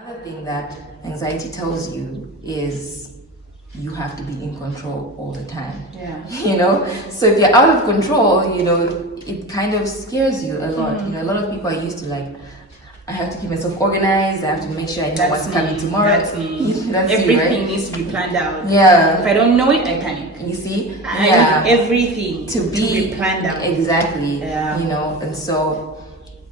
Another thing that anxiety tells you is you have to be in control all the time. Yeah. So if you're out of control, it kind of scares you a lot. A lot of people are used to like, I have to keep myself organized. I have to make sure I know what's coming tomorrow. That's me. That's everything you, right? needs to be planned out. Yeah. If I don't know it, I panic. You see? I need everything to be planned out. Exactly. Yeah. And so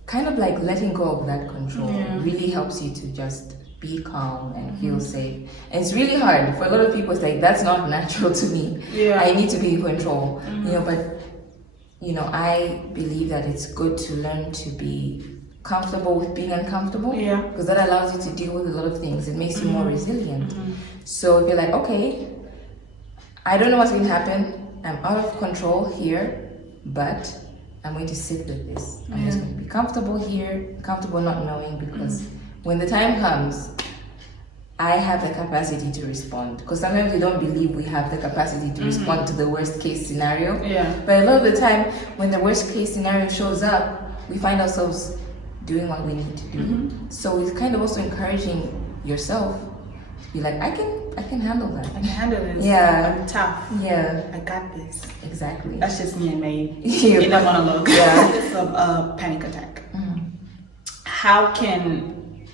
kind of like letting go of that control really helps you to just be calm and feel safe. And it's really hard for a lot of people. It's like, that's not natural to me. Yeah. I need to be in control. But I believe that it's good to learn to be comfortable with being uncomfortable. Yeah. Because that allows you to deal with a lot of things. It makes you more resilient. So if you're like, okay, I don't know what's going to happen. I'm out of control here, but I'm going to sit with this. I'm just going to be comfortable here, comfortable not knowing, because when the time comes, I have the capacity to respond. Because sometimes we don't believe we have the capacity to respond to the worst case scenario. Yeah. But a lot of the time, when the worst case scenario shows up, we find ourselves doing what we need to do. So it's kind of also encouraging yourself to be like, I can handle that. I can handle this. Yeah. I'm tough. Yeah. I got this. Exactly. That's just me and my Yeah. inner monologue. Yeah. Of a panic attack. How can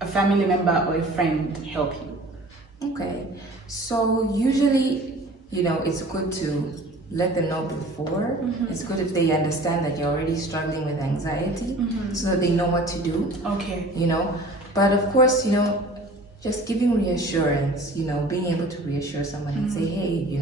a family member or a friend help you? Okay. So usually, it's good to let them know before. It's good if they understand that you're already struggling with anxiety so that they know what to do. Okay. But of course, just giving reassurance, being able to reassure someone and say, hey,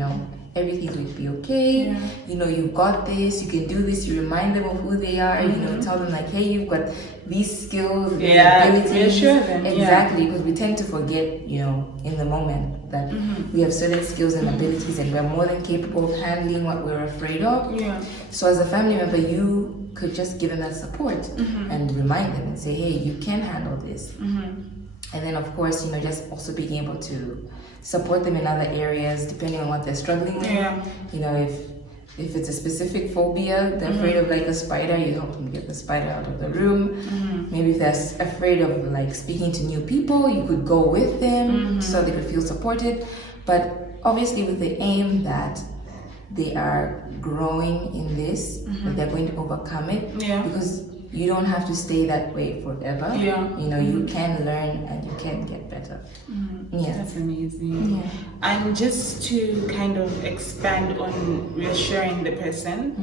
everything will be okay. You've got this, you can do this. You remind them of who they are, tell them like, hey, you've got these skills, these abilities. Reassure them. Exactly, because we tend to forget, in the moment that we have certain skills and abilities and we're more than capable of handling what we're afraid of. Yeah. So as a family member, you could just give them that support and remind them and say, hey, you can handle this. And then of course, just also being able to support them in other areas depending on what they're struggling with. Yeah. If it's a specific phobia, they're afraid of like a spider, you help them get the spider out of the room. Maybe if they're afraid of like speaking to new people, you could go with them so they could feel supported. But obviously with the aim that they are growing in this, that they're going to overcome it. Yeah. Because you don't have to stay that way forever. Yeah. You can learn and you can get better. Yeah. That's amazing. Yeah. And just to kind of expand on reassuring the person,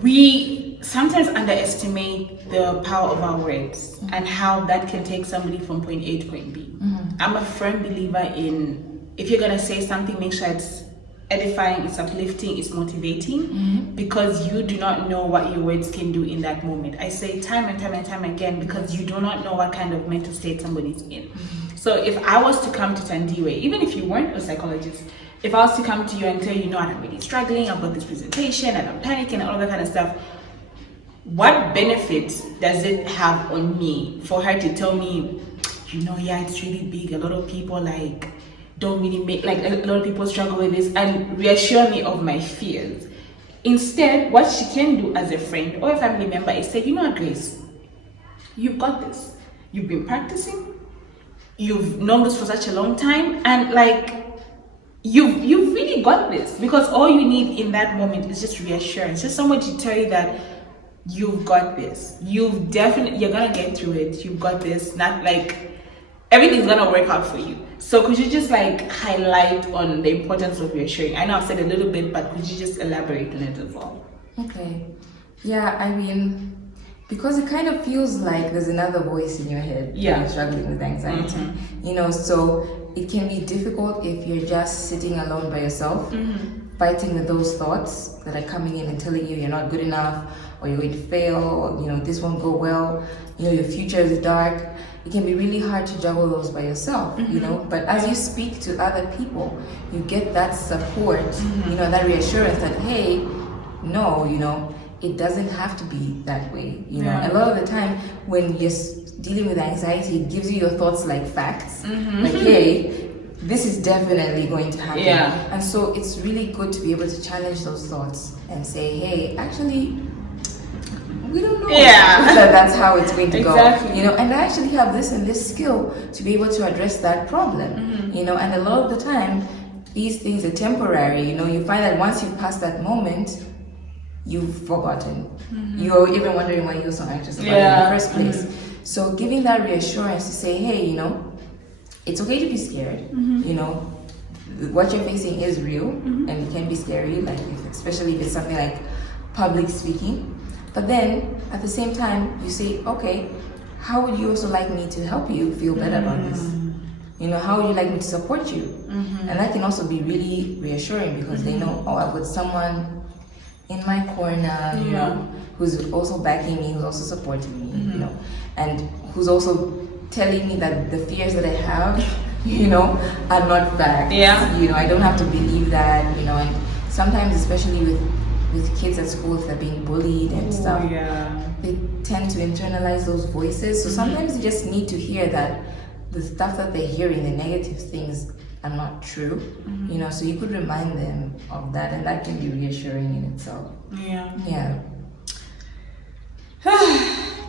we sometimes underestimate the power of our words and how that can take somebody from point A to point B. I'm a firm believer in, if you're going to say something, make sure it's edifying, it's uplifting, it's motivating, because you do not know what your words can do in that moment. I say time and time and time again, because you do not know what kind of mental state somebody's in. So if I was to come to Tandiwe, even if you weren't a psychologist, if I was to come to you and tell you, I'm really struggling, I've got this presentation and I'm panicking and all that kind of stuff, what benefit does it have on me for her to tell me, it's really big, a lot of people don't really make, a lot of people struggle with this, and reassure me of my fears. Instead, what she can do as a friend or a family member is say, Grace, you've got this. You've been practicing. You've known this for such a long time, and you've really got this, because all you need in that moment is just reassurance, just someone to tell you that you've got this. You're gonna get through it. You've got this. Not everything's gonna work out for you. So could you just highlight on the importance of reassuring? I know I've said a little bit, but could you just elaborate on it as well? Okay. Yeah, I mean, because it kind of feels like there's another voice in your head when you're struggling with anxiety. So it can be difficult if you're just sitting alone by yourself, fighting with those thoughts that are coming in and telling you you're not good enough, or you're going to fail, or this won't go well, your future is dark. It can be really hard to juggle those by yourself, but as you speak to other people, you get that support, that reassurance that, hey, no, it doesn't have to be that way. A lot of the time when you're dealing with anxiety, it gives you your thoughts like facts, like, hey, this is definitely going to happen. And so it's really good to be able to challenge those thoughts and say, hey, actually, we don't know Yeah. that that's how it's going to Exactly. go. You know, and I actually have this and this skill to be able to address that problem. You know, and a lot of the time, these things are temporary. You know, you find that once you pass that moment, you've forgotten. You're even wondering why you're so anxious about it in the first place. So giving that reassurance to say, hey, you know, it's okay to be scared. You know, what you're facing is real and it can be scary, like especially if it's something like public speaking. But then at the same time, you say, okay, how would you also like me to help you feel better about this? You know, how would you like me to support you? And that can also be really reassuring because they know, oh, I've got someone in my corner, you know, who's also backing me, who's also supporting me, you know, and who's also telling me that the fears that I have, you know, are not facts. You know, I don't have to believe that, you know, and sometimes, especially with kids at school, if they're being bullied and stuff, they tend to internalize those voices. So sometimes you just need to hear that the stuff that they're hearing, the negative things, are not true. You know, so you could remind them of that, and that can be reassuring in itself. Yeah.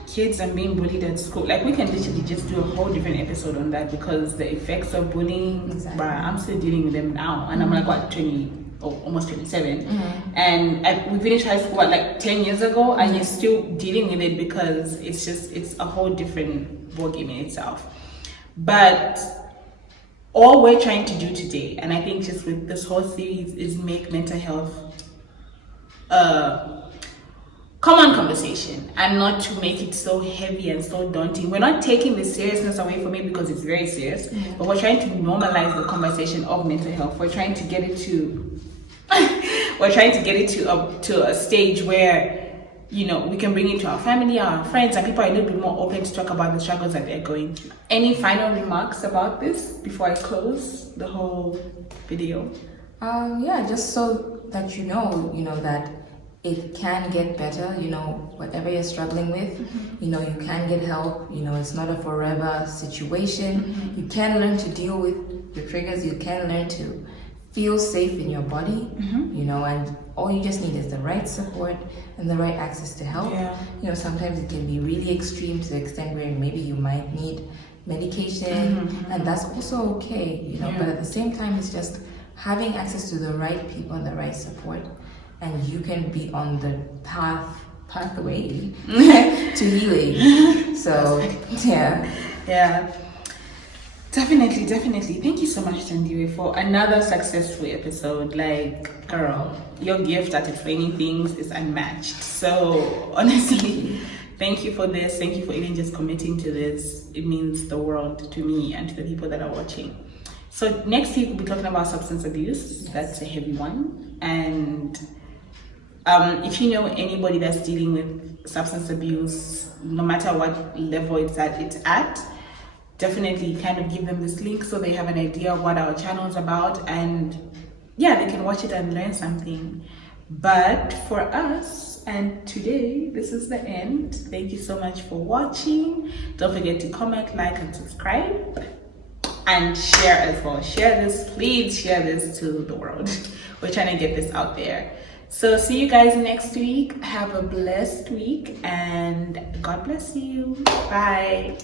Kids and being bullied at school, like we can literally just do a whole different episode on that because the effects of bullying, Exactly. I'm still dealing with them now, and I'm like what 20 or almost 27, and we finished high school like 10 years ago, and you're still dealing with it because it's a whole different ballgame in itself. But all we're trying to do today, and I think just with this whole series, is make mental health common conversation and not to make it so heavy and so daunting. We're not taking the seriousness away from it because it's very serious, but we're trying to normalize the conversation of mental health. We're trying to get it to to a stage where, you know, we can bring it to our family, our friends, and people are a little bit more open to talk about the struggles that they're going through. Any final remarks about this before I close the whole video? Yeah, just so that you know that it can get better, you know, whatever you're struggling with, you know, you can get help, you know, it's not a forever situation. You can learn to deal with the triggers, you can learn to feel safe in your body, you know, and all you just need is the right support and the right access to help. You know, sometimes it can be really extreme to the extent where maybe you might need medication, and that's also okay, you know, but at the same time, it's just having access to the right people and the right support, and you can be on the pathway to healing. So yeah, definitely. Thank you so much, Thandiwe, for another successful episode. Like, girl, your gift at explaining things is unmatched. So honestly, thank you for this. Thank you for even just committing to this. It means the world to me and to the people that are watching. So next week we'll be talking about substance abuse. That's a heavy one. And if you know anybody that's dealing with substance abuse, no matter what level it's at, definitely kind of give them this link so they have an idea of what our channel is about, and yeah, they can watch it and learn something. But for us, and today, this is the end. Thank you so much for watching. Don't forget to comment, like, and subscribe. And share as well. Share this, please share this to the world. We're trying to get this out there. So see you guys next week. Have a blessed week and God bless you. Bye.